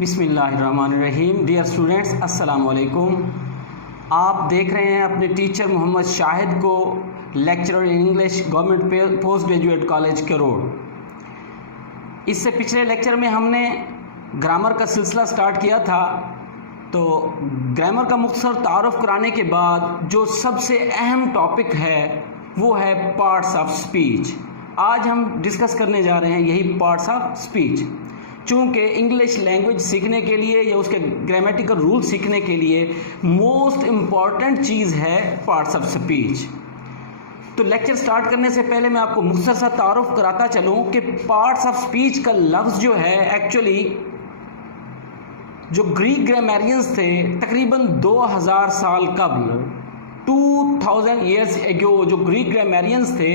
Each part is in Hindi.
बिस्मिल्लाहिर्रहमानिर्रहीम। डियर स्टूडेंट्स, अस्सलाम वालेकुम। आप देख रहे हैं अपने टीचर मोहम्मद शाहिद को, lecturer in English, government post graduate college crore. इससे पिछले लेक्चर में हमने ग्रामर का सिलसिला स्टार्ट किया था। तो ग्रामर का मुख्तसर तारुफ कराने के बाद जो सबसे अहम टॉपिक है वो है पार्ट्स ऑफ स्पीच। आज हम डिस्कस करने जा रहे हैं यही पार्ट्स ऑफ स्पीच। चूँकि इंग्लिश लैंग्वेज सीखने के लिए या उसके ग्रामेटिकल रूल सीखने के लिए मोस्ट इम्पॉर्टेंट चीज़ है पार्ट्स ऑफ स्पीच। तो लेक्चर स्टार्ट करने से पहले मैं आपको मुख्तसर सा तारुफ कराता चलूँ कि पार्ट्स ऑफ स्पीच का लफ्ज़ जो है एक्चुअली जो ग्रीक ग्रामेरियंस थे तकरीबन 2000 साल कबल 2000 ईयर्स एगो जो ग्रीक ग्रामेरियंस थे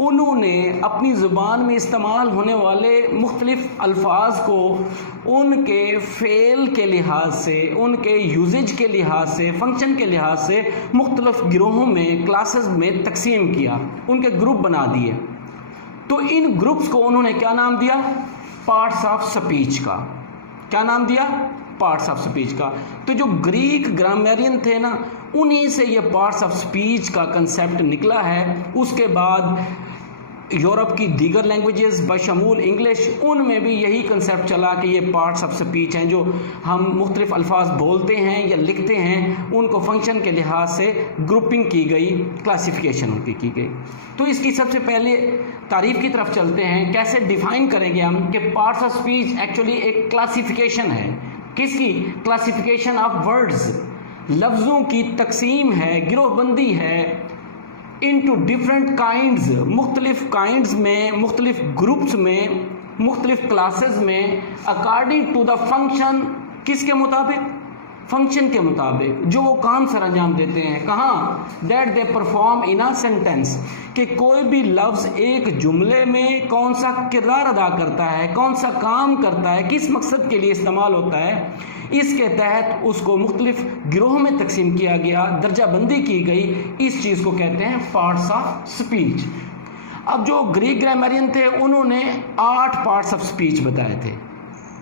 उन्होंने अपनी ज़ुबान में इस्तेमाल होने वाले मुख्तलिफ़ अल्फाज को उनके फ़ेल के लिहाज से, उनके यूजेज के लिहाज से, फंक्शन के लिहाज से मुख्तलिफ़ गिरोहों में, क्लासेस में तकसीम किया, उनके ग्रुप बना दिए। तो इन ग्रुप्स को उन्होंने क्या नाम दिया? पार्ट्स ऑफ स्पीच का। क्या नाम दिया? पार्ट्स ऑफ स्पीच का। तो जो ग्रीक ग्रामेरियन थे ना, उन्हीं से ये पार्ट्स ऑफ स्पीच का कंसेप्ट निकला है। उसके बाद यूरोप की दीगर लैंग्वेजेस बशमूल इंग्लिश, उनमें भी यही कंसेप्ट चला कि ये पार्ट्स ऑफ स्पीच हैं जो हम मुख्तलिफ अल्फाज बोलते हैं या लिखते हैं, उनको फंक्शन के लिहाज से ग्रुपिंग की गई, क्लासिफिकेशन उनकी की गई। तो इसकी सबसे पहले तारीफ की तरफ चलते हैं। कैसे डिफाइन करेंगे हम कि पार्ट्स ऑफ स्पीच एक्चुअली एक क्लासिफिकेशन है। किसकी? क्लासिफिकेशन ऑफ वर्ड्स, लफ्ज़ों की तकसीम है, गिरोहबंदी है इनटू डिफरेंट काइंड्स, मुख्तलिफ काइंड्स में, मुख्तलिफ ग्रुप्स में, मुख्तलिफ क्लासेस में, अकॉर्डिंग टू द फंक्शन। किसके मुताबिक? फंक्शन के मुताबिक, जो वो काम सर अंजाम देते हैं। कहाँ? That they perform in a sentence, कि कोई भी लफ्ज़ एक जुमले में कौन सा किरदार अदा करता है, कौन सा काम करता है, किस मकसद के लिए इस्तेमाल होता है, इसके तहत उसको मुख्तलिफ गिरोह में तकसीम किया गया, दर्जाबंदी की गई। इस चीज़ को कहते हैं पार्ट्स ऑफ स्पीच। अब जो ग्रीक ग्रामेरियन थे उन्होंने 8 पार्ट्स ऑफ स्पीच बताए थे,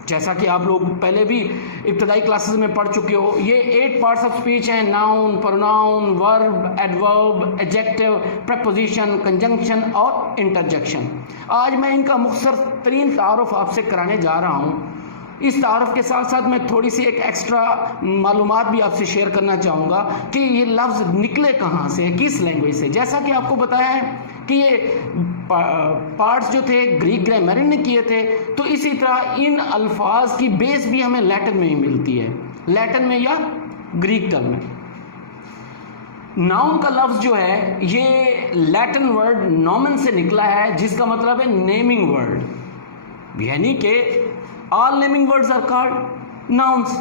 जैसा कि आप लोग पहले भी इब्तदाई क्लासेस में पढ़ चुके हो। ये 8 पार्ट्स ऑफ स्पीच हैं: noun, pronoun, verb, adverb, adjective, preposition, conjunction और इंटरजेक्शन। आज मैं इनका मुख्तसर तरीन तारुफ आपसे कराने जा रहा हूँ। इस तारुफ के साथ साथ मैं थोड़ी सी एक एक्स्ट्रा मालूमात भी आपसे शेयर करना चाहूँगा कि ये लफ्ज़ निकले कहाँ से, किस लैंग्वेज से। जैसा कि आपको बताया है कि ये पार्ट्स जो थे ग्रीक ग्रामेरियन ने किए थे, तो इसी तरह इन अल्फाज की बेस भी हमें लैटिन में ही मिलती है, लैटिन में या ग्रीक टर्म में। नाउन का लफ्ज़ जो है ये लैटिन वर्ड नॉमन से निकला है, जिसका मतलब है नेमिंग वर्ड, यानी कि all naming words are called nouns.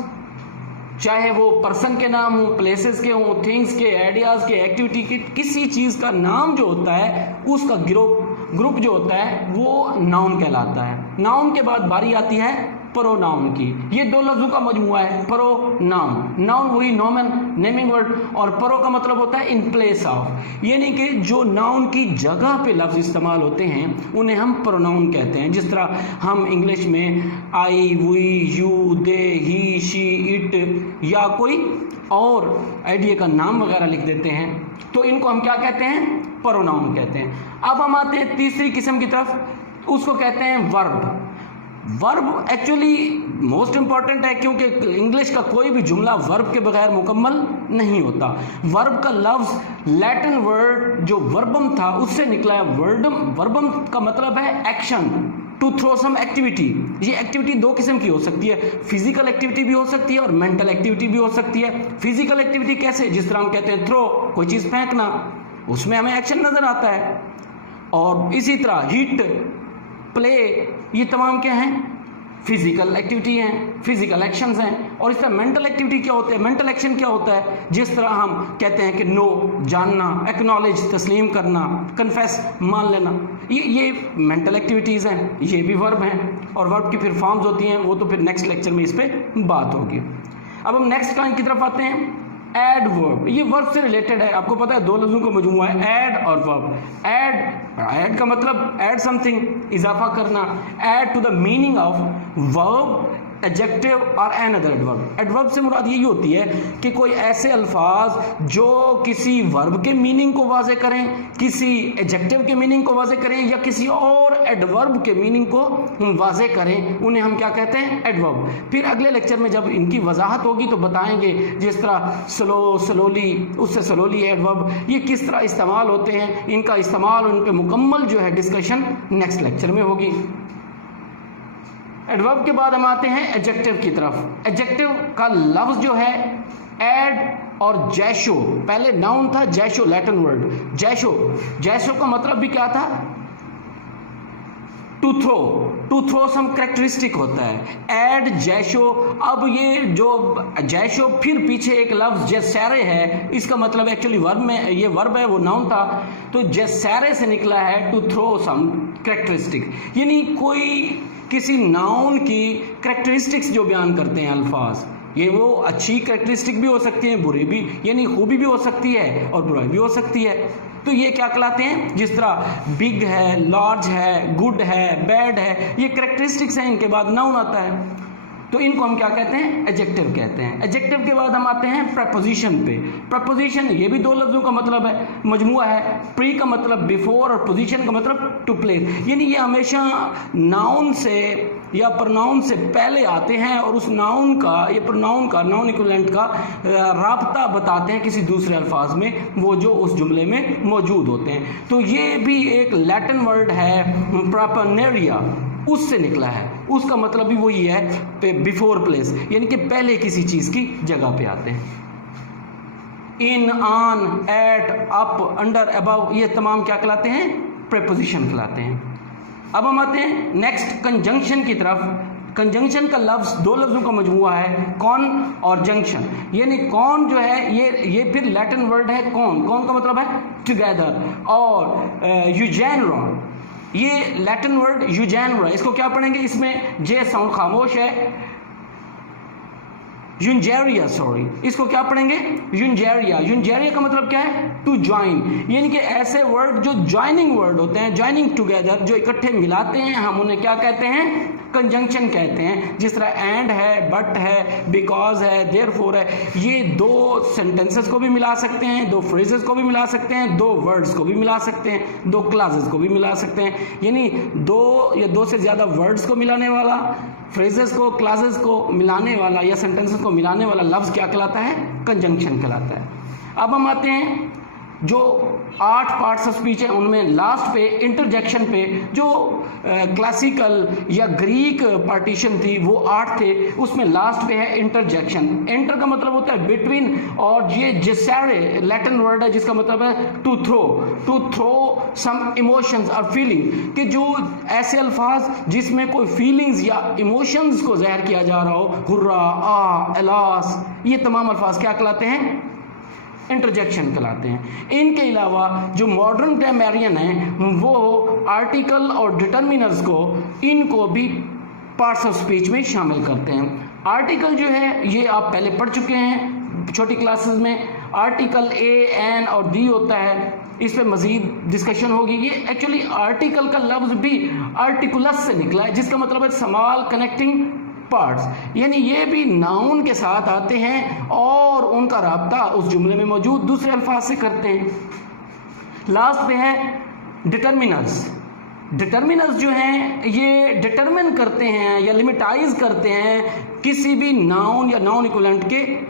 चाहे वो पर्सन के नाम हो, प्लेसेस के हों, थिंग्स के, आइडियाज़ के, एक्टिविटी के, किसी चीज़ का नाम जो होता है उसका ग्रुप जो होता है वो नाउन कहलाता है। नाउन के बाद बारी आती है प्रोनाउन की। ये 2 लफ्ज़ों का मजमुआ है प्रोनाउन। नाउन वही नॉमन, नेमिंग वर्ड, और प्रो का मतलब होता है इन प्लेस ऑफ, यानी कि जो नाउन की जगह पे लफ्ज़ इस्तेमाल होते हैं उन्हें हम प्रोनाउन कहते हैं। जिस तरह हम इंग्लिश में I, we, you, they, he, she, it या कोई और आइडिया का नाम वगैरह लिख देते हैं, तो इनको हम क्या कहते हैं? प्रोनाउन कहते हैं। अब हम आते हैं तीसरी किस्म की तरफ, उसको कहते हैं verb. Verb actually most important है, क्योंकि इंग्लिश का कोई भी जुमला वर्ब के बगैर मुकम्मल नहीं होता। वर्ब का लफ्ज़ लैटिन वर्ड जो वर्बम था उससे निकला है। वर्बम का मतलब है action, to throw some activity. ये एक्टिविटी 2 किस्म की हो सकती है, फिजिकल एक्टिविटी भी हो सकती है और मेंटल एक्टिविटी भी हो सकती है। फिजिकल एक्टिविटी कैसे? जिस तरह हम कहते हैं थ्रो, कोई चीज़ फेंकना, उसमें हमें एक्शन नज़र आता है। और इसी तरह हिट, प्ले, ये तमाम क्या हैं? फिजिकल एक्टिविटी हैं, फिजिकल एक्शंस हैं। और इस तरह मेंटल एक्टिविटी क्या होते हैं? मेंटल एक्शन क्या होता है? जिस तरह हम कहते हैं कि नो, जानना, एक्नॉलेज, तस्लीम करना, कन्फेस, मान लेना, ये मेंटल एक्टिविटीज़ हैं, ये भी वर्ब हैं। और वर्ब की फिर फॉर्म्स होती हैं, वो तो फिर नेक्स्ट लेक्चर में इस पर बात होगी। अब हम नेक्स्ट पॉइंट की तरफ आते हैं, एडवर्ब। ये वर्ब से रिलेटेड है, आपको पता है 2 लफ्ज़ों का मजमूआ है, ऐड और वर्ब। ऐड का मतलब ऐड समथिंग, इजाफा करना, add to the meaning of verb adjective और एन अदर एडवर्ब। एडवर्ब से मुराद यही होती है कि कोई ऐसे अल्फाज जो किसी वर्ब के मीनिंग को वाज़े करें, किसी एडजेक्टिव के मीनिंग को वाज़े करें या किसी और एडवर्ब के मीनिंग को वाज़े करें, उन्हें हम क्या कहते हैं? एडवर्ब। फिर अगले लेक्चर में जब इनकी वजाहत होगी तो बताएंगे, जिस तरह स्लो, स्लोली, उससे स्लोली एडवर्ब, ये किस तरह इस्तेमाल होते हैं, इनका इस्तेमाल, उन पे मुकम्मल जो है डिस्कशन नेक्स्ट लेक्चर में होगी। एडवर्ब के बाद हम आते हैं एडजेक्टिव की तरफ। एडजेक्टिव का लफ्ज जो है एड और जैशो, पहले नाउन था, जैशो लैटिन वर्ड, जैशो। जैशो का मतलब भी क्या था? To throw, to throw some characteristic होता है। एड, जैशो। अब ये जो जैशो फिर पीछे एक लफ्ज जैसारे है, इसका मतलब एक्चुअली वर्ब में, ये वर्ब है, वो नाउन था, तो जैसारे से निकला है टू थ्रो सम कैरेक्टरिस्टिक, यानी कोई किसी नाउन की कैरेक्टरिस्टिक्स जो बयान करते हैं अल्फाज, ये वो अच्छी कैरेक्टरिस्टिक भी हो सकती है, बुरी भी, यानी खूबी भी हो सकती है और बुराई भी हो सकती है। तो ये क्या कहलाते हैं? जिस तरह बिग है, लार्ज है, गुड है, बैड है, ये कैरेक्टरिस्टिक्स हैं, इनके बाद नाउन आता है, तो इनको हम क्या कहते हैं? एडजेक्टिव कहते हैं। एडजेक्टिव के बाद हम आते हैं प्रपोजिशन पे। प्रपोजिशन ये भी दो लफ्जों का मतलब है, मजमुआ है। प्री का मतलब बिफोर और पोजीशन का मतलब टू प्लेस, यानी ये हमेशा नाउन से या प्रोनाउन से पहले आते हैं और उस नाउन का, ये प्रोनाउन का, नाउन इक्विवेलेंट का राब्ता बताते हैं किसी दूसरे अल्फाज में, वो जो उस जुमले में मौजूद होते हैं। तो ये भी एक लैटिन वर्ड है प्रोपनेरिया, उससे निकला है, उसका मतलब भी वही है, बिफोर प्लेस, यानी कि पहले किसी चीज की जगह पे आते हैं। In, on, at, up, under, above, ये तमाम क्या कहलाते हैं? प्रीपोजिशन कहलाते हैं। अब हम आते हैं नेक्स्ट कंजंक्शन की तरफ। कंजंक्शन का लफ्ज दो लफ्जों का मजमुआ है, कॉन और जंक्शन, यानी कॉन जो है ये फिर लैटिन वर्ड है कॉन, कॉन का मतलब है टुगेदर, और यूजेनरा, ये लैटिन वर्ड यूजेनरा, इसको क्या पढ़ेंगे? इसमें जे साउंड खामोश है, यूंजेरिया, सॉरी, इसको क्या पढ़ेंगे? यूंजेरिया। यूंजेरिया का मतलब क्या है? टू ज्वाइन, यानी कि ऐसे वर्ड जो ज्वाइनिंग वर्ड होते हैं, ज्वाइनिंग टुगेदर, जो इकट्ठे मिलाते हैं, हम उन्हें क्या कहते हैं? कंजंक्शन कहते हैं। जिस तरह एंड है, बट है, बिकॉज है, देयरफॉर है, ये दो सेंटेंसेस को भी मिला सकते हैं, दो फ्रेजेस को भी मिला सकते हैं, दो वर्ड्स को भी मिला सकते हैं, दो क्लासेस को भी मिला सकते हैं, यानी दो या दो से ज़्यादा वर्ड्स को मिलाने वाला, फ्रेजेस को, क्लासेस को मिलाने वाला या सेंटेंसेस को मिलाने वाला लफ्ज़ क्या कहलाता है? कंजंक्शन कहलाता है। अब हम आते हैं जो 8 पार्ट्स ऑफ स्पीच है, उनमें लास्ट पे इंटरजेक्शन पे, जो क्लासिकल या ग्रीक पार्टीशन थी वो 8 थे, उसमें लास्ट पे है इंटरजेक्शन। इंटर का मतलब होता है बिटवीन, और ये जेसारे लैटिन वर्ड है जिसका मतलब है टू थ्रो सम इमोशंस और फीलिंग, कि जो ऐसे अल्फाज जिसमें कोई फीलिंग्स या इमोशंस को ज़ाहिर किया जा रहा हो, हुर्रा, आ, एलास, ये तमाम अल्फाज क्या कहलाते हैं? इंटरजेक्शन कहलाते हैं। इनके अलावा जो मॉडर्न ग्रामेरियन हैं वो आर्टिकल और डिटर्मिनर्स को, इनको भी पार्ट्स ऑफ स्पीच में शामिल करते हैं। आर्टिकल जो है ये आप पहले पढ़ चुके हैं छोटी क्लासेस में, आर्टिकल ए, एन और दी होता है, इस पे मजीद डिस्कशन होगी। ये एक्चुअली आर्टिकल का लफ्ज भी आर्टिकुलस से निकला है, जिसका मतलब है स्मॉल कनेक्टिंग पार्ट्स, यानी ये भी नाउन के साथ आते हैं और उनका राब्ता उस जुमले में मौजूद दूसरे अल्फाज से करते हैं। लास्ट पे है डिटर्मिनर्स। डिटर्मिनर्स जो हैं ये डिटरमिन करते हैं या लिमिटाइज करते हैं किसी भी नाउन या नाउन इक्विवेलेंट के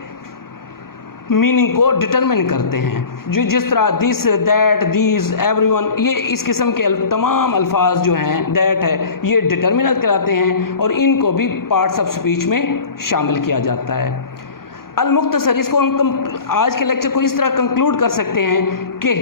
मीनिंग को डिटरमिन करते हैं, जो जिस तरह दिस, दैट, दीज, एवरीवन, ये इस किस्म के तमाम अल्फाज जो हैं, दैट है, ये डिटर्मिनर कहलाते हैं और इनको भी पार्ट्स ऑफ स्पीच में शामिल किया जाता है। अल-मुख्तसर, इसको हम आज के लेक्चर को इस तरह कंक्लूड कर सकते हैं कि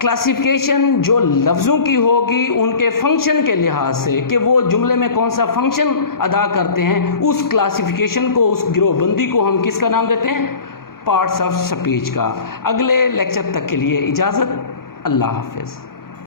क्लासिफिकेशन जो लफ्ज़ों की होगी उनके फंक्शन के लिहाज से, कि वो जुमले में कौन सा फंक्शन अदा करते हैं, उस क्लासिफिकेशन को, उस गिरोहबंदी को हम किसका नाम देते हैं? पार्ट्स ऑफ स्पीच का। अगले लेक्चर तक के लिए इजाज़त, अल्लाह हाफ़िज़।